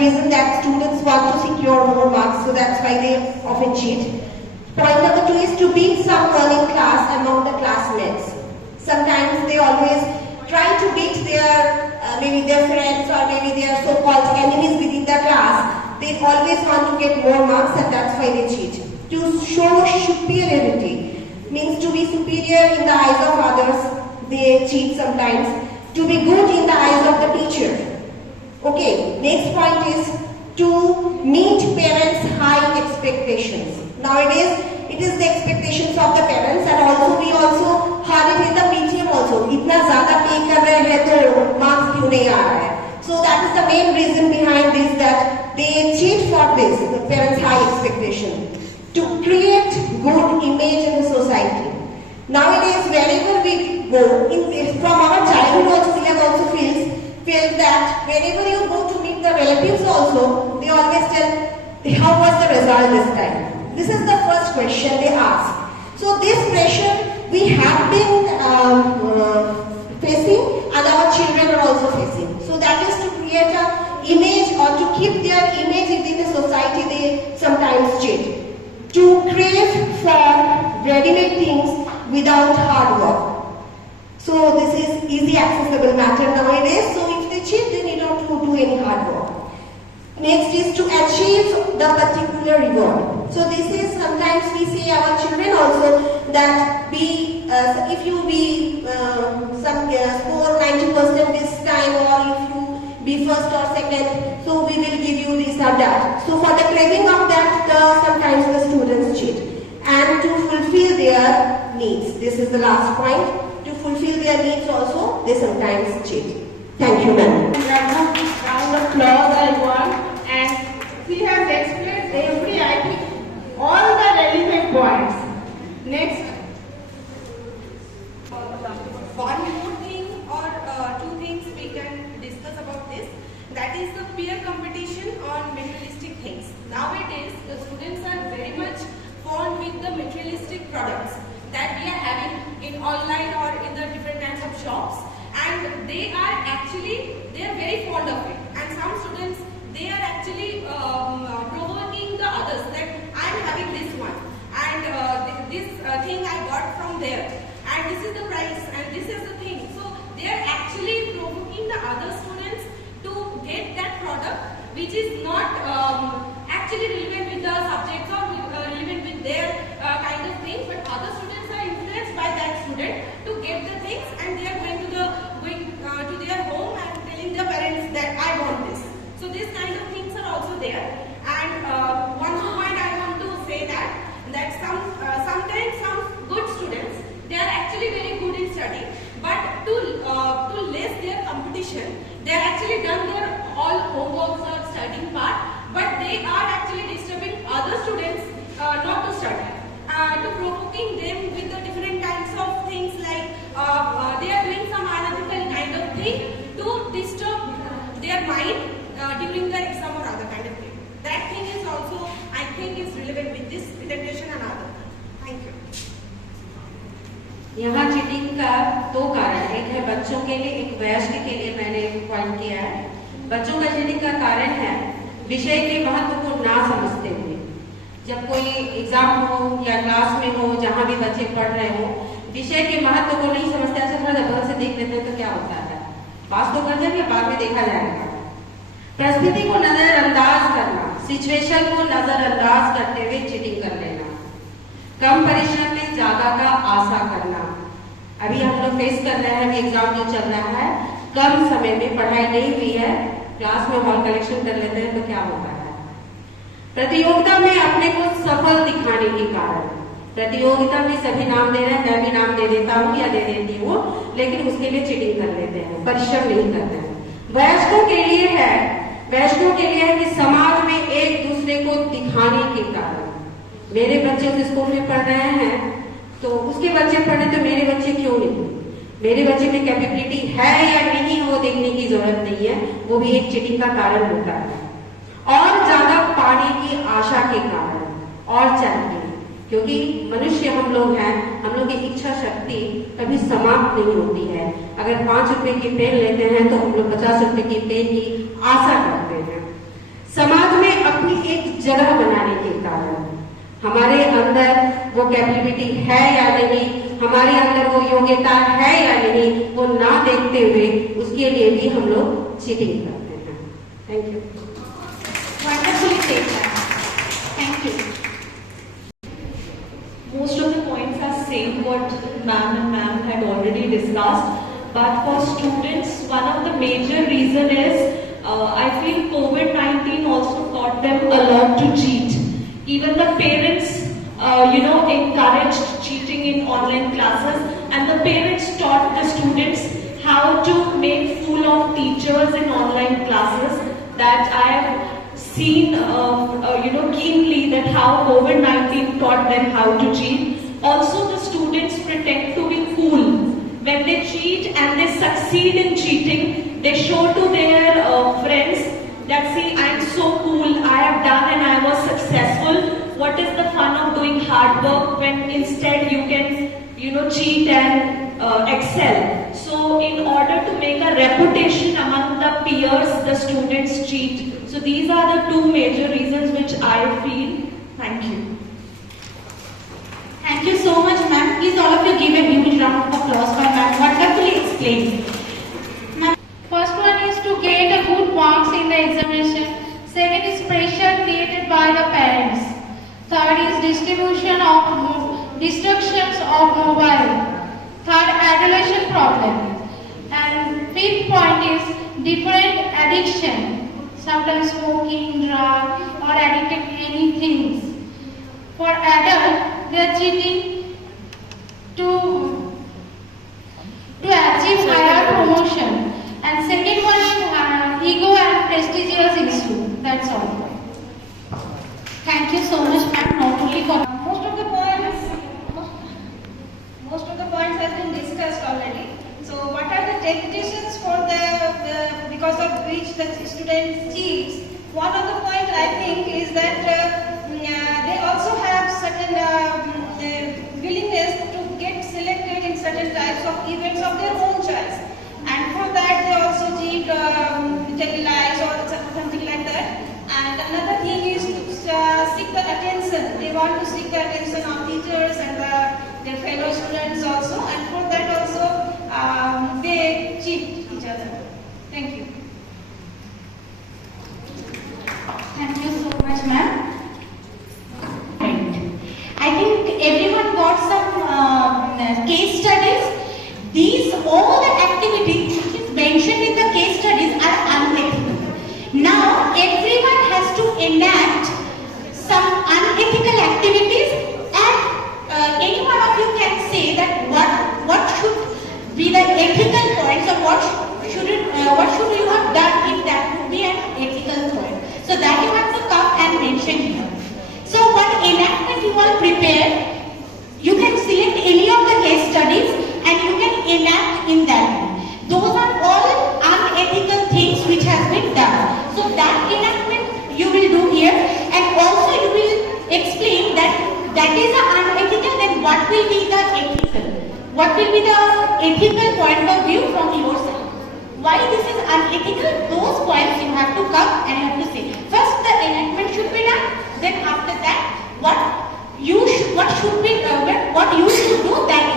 reason that students want to secure more marks, so that's why they often cheat. Point number 2 is to beat someone in class among the classmates. Sometimes they always try to beat their maybe their friends or maybe their so-called enemies within the class. They always want to get more marks, and that's why they cheat. To show superiority means to be superior in the eyes of others, they cheat sometimes. To be good in the eyes of the teacher. Okay, next point is to meet parents' high expectations. Nowadays, it is the expectations of the parents, and also we also heard it in the PTM also. इतना ज़्यादा pay कर रहे हैं तो marks क्यों नहीं आ रहा है? So that is the main reason behind this, that they cheat for this, the parents' high expectation. To create good image in the society. Nowadays, wherever we go, from our childhood also, we have also felt that whenever you go to meet the relatives also, they always tell, how was the result this time? This is the first question they ask. So this pressure we have been facing, and our children are also facing. So that is to create an image or to keep their image within the society, they sometimes cheat. To crave for ready-made things without hard work. So this is easy accessible matter nowadays. So if they cheat, then you don't do any hard work. Next is to achieve the particular reward. So this is sometimes we say our children also that if you score 90% this time, or if you be first or second, so we will give you this or that. So for the craving of that, sometimes the students cheat. And to fulfill their needs. This is the last point. To fulfill their needs also, they sometimes cheat. Thank you, ma'am. Round of applause I want. And she has explained every, I think, all the relevant points. Next. One more thing or two things we can discuss about this. That is the peer competition on materialistic things. Nowadays, the students are very much fond with the materialistic products that we are having in online or in the different kinds of shops, and they are very fond of it. And some students, they are actually provoking the others that I am having this one, and this thing I got from there, and this is the price, and this is the thing. So they are actually provoking the other students to get that product which is not actually relevant with the subjects or relevant with their kind of thing, but other students are influenced by that student to get the things, and they are going to their home and telling their parents that I want this. So these kind of things are also there. And one more point I want to say that sometimes some good students, they are actually very good in studying, but to less their competition, they are actually done their all homeworks or studying part, but they are actually disturbing other students not to study, to provoking them with the different kinds of things, like they are doing some unethical kind of thing to disturb their mind during the exam or other kind of thing. That thing is also, I think, is relevant with this presentation and other. Thank you. यहाँ cheating का दो कारण, एक है बच्चों के लिए, एक वयस्क के लिए मैंने पॉइंट किया है। बच्चों का चीटिंग का कारण है विषय के महत्व को ना समझते हुए। जब कोई एग्जाम हो या क्लास में हो, जहाँ भी बच्चे पढ़ रहे हो, विषय के महत्व को नहीं समझते, ऐसे थोड़ा जबरदस्ती से देख लेते हैं तो क्या होता है, पास तो कर जाएंगे, बाद में देखा जाएगा। परिस्थिति को नजरअंदाज करना, सिचुएशन को नजरअंदाज करते हुए चीटिंग कर लेना, कम परिश्रम में ज्यादा का आशा करना। अभी हम लोग फेस कर रहे हैं, एग्जाम जो चल रहा है, कम समय में पढ़ाई नहीं हुई है, क्लास में हॉल कलेक्शन कर लेते हैं तो क्या होता है। प्रतियोगिता में अपने को सफल दिखाने के कारण, प्रतियोगिता में सभी नाम दे रहे हैं, मैं भी नाम दे देता हूँ या दे देती हूँ, लेकिन उसके लिए चीटिंग कर लेते हैं, परिश्रम नहीं करते हैं। वयस्कों के लिए है कि समाज में एक दूसरे को दिखाने के कारण, मेरे बच्चे उस स्कूल में पढ़ रहे हैं तो उसके बच्चे पढ़े तो मेरे बच्चे क्यों नहीं, मेरे बच्चे में कैपेबिलिटी है या नहीं वो देखने की जरूरत नहीं है, वो भी एक चीटिंग का कारण होता है। और ज्यादा पाने की आशा के कारण और चाहिए, क्योंकि मनुष्य हम लोग हैं, हम लोग की इच्छा शक्ति कभी समाप्त नहीं होती है। अगर 5 रुपए की पेन लेते हैं तो हम लोग 50 रुपए की पेन की आशा करते हैं। जगह बनाने के कारण। हमारे अंदर वो कैपेबिलिटी है या नहीं, हमारे अंदर वो योग्यता है या नहीं, वो ना देखते हुए उसके लिए भी हम लोग चीटिंग करते हैं। Thank you. Wonderfully said, ma'am. Thank you. Most of the points are same what ma'am had already discussed. But for students, one of the major reason is I feel COVID-19 also taught them a lot to cheat. Even the parents, encouraged cheating in online classes, and the parents taught the students how to make fool of teachers in online classes. That I have seen, keenly that how COVID-19 taught them how to cheat. Also, the students pretend to be cool. When they cheat and they succeed in cheating, they show to their friends that, see, I am so cool, I have done and I was successful. What is the fun of doing hard work when instead you can, cheat and excel? So in order to make a reputation among the peers, the students cheat. So these are the two major reasons which I feel. Thank you. Thank you so much, ma'am. Please all of you give a huge round of applause for ma'am. Wonderfully explained. Ma'am, First one is to get a good marks in the examination. Second is pressure created by the parents. Third is distractions of mobile. Third, adolescent problem. And fifth point is different addiction. Sometimes smoking, drug, or addicted to anything. For adult, they are cheating to achieve higher promotion. And second one is ego and prestigious issue. That's all. thank you so much, ma'am. Not only for Most of the points has been discussed already. So what are the temptations for the because of which the student cheats? One of the point I think is that they also have certain willingness to get selected in certain types of events of their own choice, and for that they also cheat, tell lies or something like that. And another thing is to seek the attention. They want to seek the attention of teachers and their fellow students also, and for that also they cheat each other. Thank you. Thank you so much, ma'am. I think everyone got some case studies. These all the activities which is mentioned in the case studies are unethical. Now everyone has to enact some unethical activities, and any one of you can say that what should be the ethical points, or what should you have done if that would be an ethical point. So that you have to come and mention here. So what enactment you all prepare, you can select any of the case studies and you can enact in that way. Those are all unethical things which has been done. So that enactment you will do here, and also you will explain that is unethical, then what will be the ethical? What will be the ethical point of view from your side? Why this is unethical? Those points you have to come and you have to say. First the enactment should be done, then after that what you should do, that